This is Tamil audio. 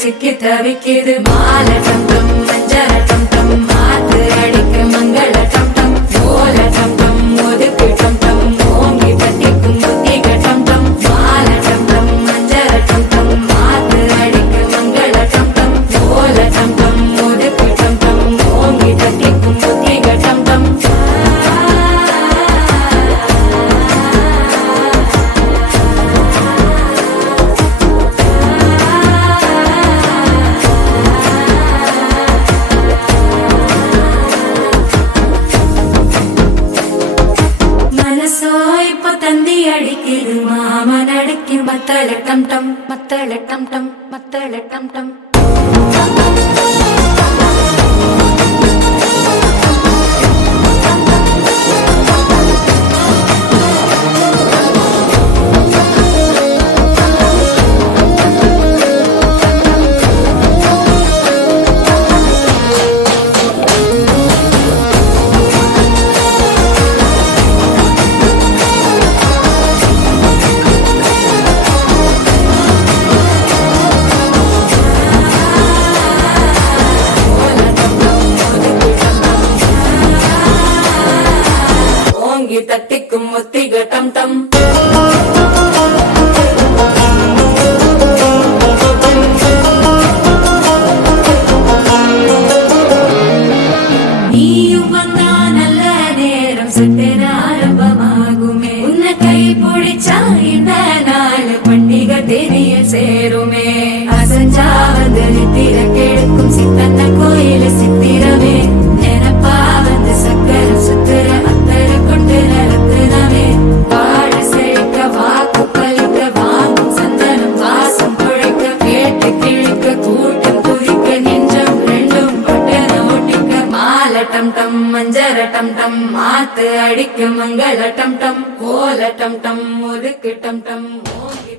சிக்கி தவிக்குது மால டம் டம் மஞ்சள டம் டம் மாத்து அடிக்கு மங்கள டம் டம் ஓல டம் டம் ஒதுக்கு டம் டம் ஓங்கி பட்டிக்கும் புத்திக டம் டம் மால டம் டம் மஞ்சள டம் டம் மாத்து அடிக்கு மங்கள டம் டம் ஓல டம் டம் ஒதுக்கு டம் டம் ஓங்கி பட்டிக்கும் புத்திக டம் டம் அடிக்குது மாமன் அடிக்கு மத்தள டம் டம் மத்தள டம் டம் மத்தள டம் டம் தட்டிக்கும் முத்திக டம் டம் நீயும் வந்தா நல்ல நேரம் சட்டென ஆரம்பமாகுமே உன்னை கை பிடிச்சா இந்த நாள் பண்டிகை தேதியில் சேருமே அசஞ்சா வந்து நித்திர கெடுக்கும் சித்தன்ன கோயில சித்திரமே நினப்பா வந்து சக்கர சுத்திர அத்தர கொண்டு நடத்துனவே வாழ செழிக்க வாக்கு பலிக்க வாங்கும் சந்தனம் வாசம் குழைக்க கேட்டு கிழிக்க கூட்டம் குதிக்க நெஞ்சம் ரெண்டும் பட்டன ஒட்டிக்க மால டம் டம் மஞ்சர டம் டம் மாத்து அடிக்க மங்கள டம் டம் கோல டம் டம் ஒதுக்கு டம் டம் ஓங்கி